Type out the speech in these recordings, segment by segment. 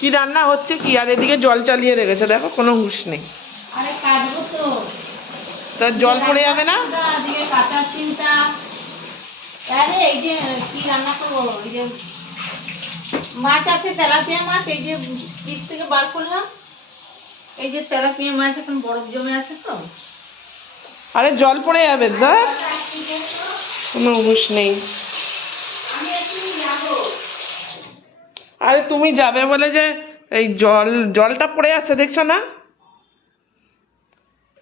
কি রান্না হচ্ছে কি, আর এদিকে জল চালিয়ে রেখেছে, দেখো কোনো হুঁশ নেই। আরে কাটবো তো, তার জল পড়ে যাবে না? এদিকে কাটার চিন্তা। আরে এই যে কি রান্না করবো, এই যে মাছ আছে, তেলাপিয়া মাছ, এই যে ফ্রিজ থেকে বার করলাম। এই যে তেলাপিয়া মাছ এখন বরফ জমে আছে তো। আরে জল পড়ে যাবে, ধর কোনো হুঁশ নেই। আরে তুমি যাবে বলে যে এই জলটা পড়ে আছে, দেখছো না?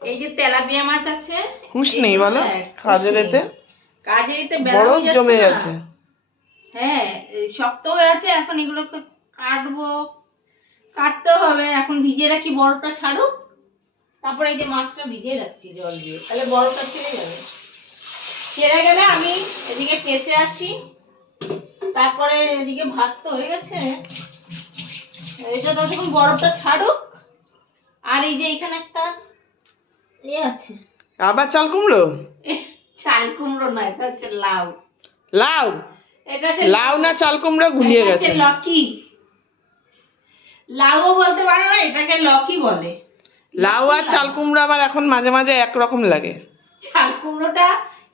এই যে তেলাপিয়া মাছ আছে, হুঁশ নেই বলো, কাজের এতে কাজের এতে বেলা বরফ হয়ে জমে যাচ্ছে গেছে। না। হ্যাঁ, শক্ত হয়ে আছে, এখন এগুলোকে কাটবো, কাটতে হবে। এখন ভিজিয়ে রাখি, বরফটা ছাড়ুক, তারপরে এই যে মাছটা ভিজিয়ে রাখছি জল দিয়ে, তাহলে বরফটা ছেড়ে যাবে। ছেড়ে গেলে আমি এদিকে কেচে আসি, তারপরে এদিকে ভাত তো হয়ে গেছে, এটা তো দেখুন বরফটা ছাড়ুক। আর এই যে এখানে একটা আছে, আবার চাল কুমড়ো? চাল কুমড়ো না, এটা হচ্ছে লাউ। লাউ? এটা হচ্ছে লাউ না চাল কুমড়ো গুলিয়ে গেছে। লকি, লাউও বলতে পারো না, এটাকে লকি বলে। লাউ আর চাল কুমড়ো আমার এখন মাঝে মাঝে একরকম লাগে। চাল কুমড়োটা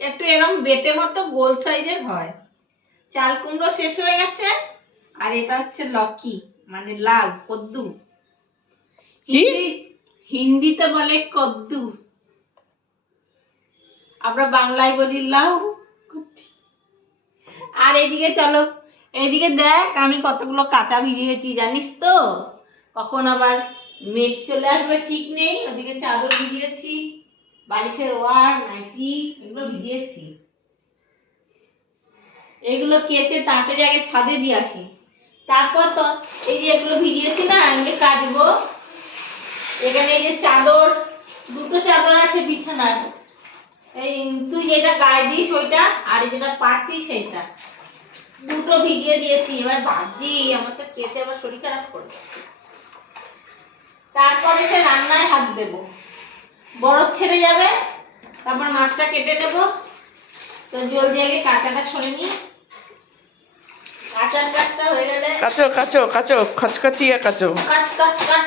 একটু এরকম বেটে মতো গোল সাইজের হয়। চাল কুমড়ো শেষ হয়ে গেছে, আর এটা হচ্ছে লকি, মানে লাউ, কদ্দু। কি? হিন্দিতে বলে কদ্দু, আমরা বাংলায় বলি লাউ। আর এদিকে চলো, এদিকে দেখ আমি কতগুলো কাঁচা ভিজিয়েছি জানিস তো। কখন আবার মেঘ চলে আসবে ঠিক নেই। ওদিকে চাদর ভিজিয়েছি, বালিশের ওয়ার, নাইটি, এগুলো ভিজিয়েছি। এগুলো কেচে তাড়াতাড়ি আগে ছাদে দিয়ে আসি, তারপর তো এই যে এগুলো ভিজিয়েছি না, এগুলো কাচবো। এখানে এই যে চাদর, দুটো চাদর আছে বিছানার, এই তুই যেটা গায়ে দিস ওইটা, আর যেটা পাচ্ছিস সেইটা, দুটো ভিজিয়ে দিয়েছি। এবার ভাবছি আমার তো কেচে আবার শরীর খারাপ করবে। তারপরে সে রান্নায় হাত দেব, বরফ ছেড়ে যাবে, তারপর মাছটা কেটে নেব। তো জলদি আগে কাঁচাটা ছড়ে নিই, কাঁচার কাজটা হয়ে গেলে কাচো কাচো কাচো, খচখচিয়ে কাচো। কাচ কাচ কাচ।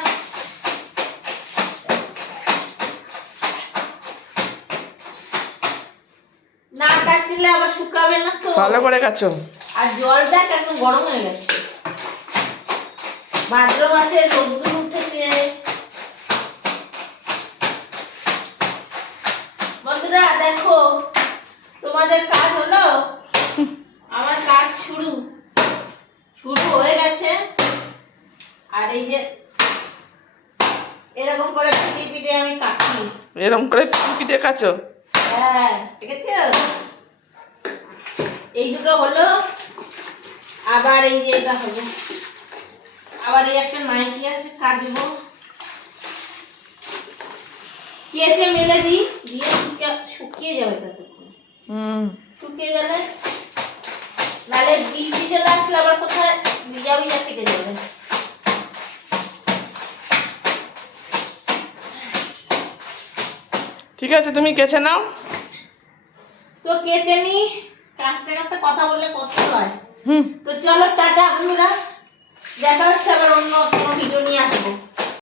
না কাচলে আবার শুকাবে না তো, ভালো করে কাচো। আর জলটা একদম গরম হয়ে গেছে, ভাদ্র মাসে রোদ্দুর উঠেছে। বন্ধুরা দেখো, তোমাদের কাজ হলো, আমার কাজ শুরু হয়ে গেছে। আর এই যে এরকম করে পিটে পিটে আমি কাটি, এরকম করে পিঠে কাচো? হ্যাঁ ঠিক আছে। এই দুটো হলো, আবার এই যে এটা হলো, আবার এই একটা নাইটি আছে কাচবো, কেচে মেলে দিই, দিয়ে শুকিয়ে যাবে ততক্ষণ। শুকিয়ে গেলে, নাহলে বৃষ্টি চলে আসলে আবার কোথায় ভিজা ভিজা থেকে যাবে। ঠিক আছে, তুমি কেচে নাও। তো কেচে নি, কাঁচতে কাঁচতে কথা বললে কষ্ট হয়। তো চলো টাটা বন্ধুরা, দেখা হচ্ছে আবার অন্য কোনো ভিডিও নিয়ে আসবো।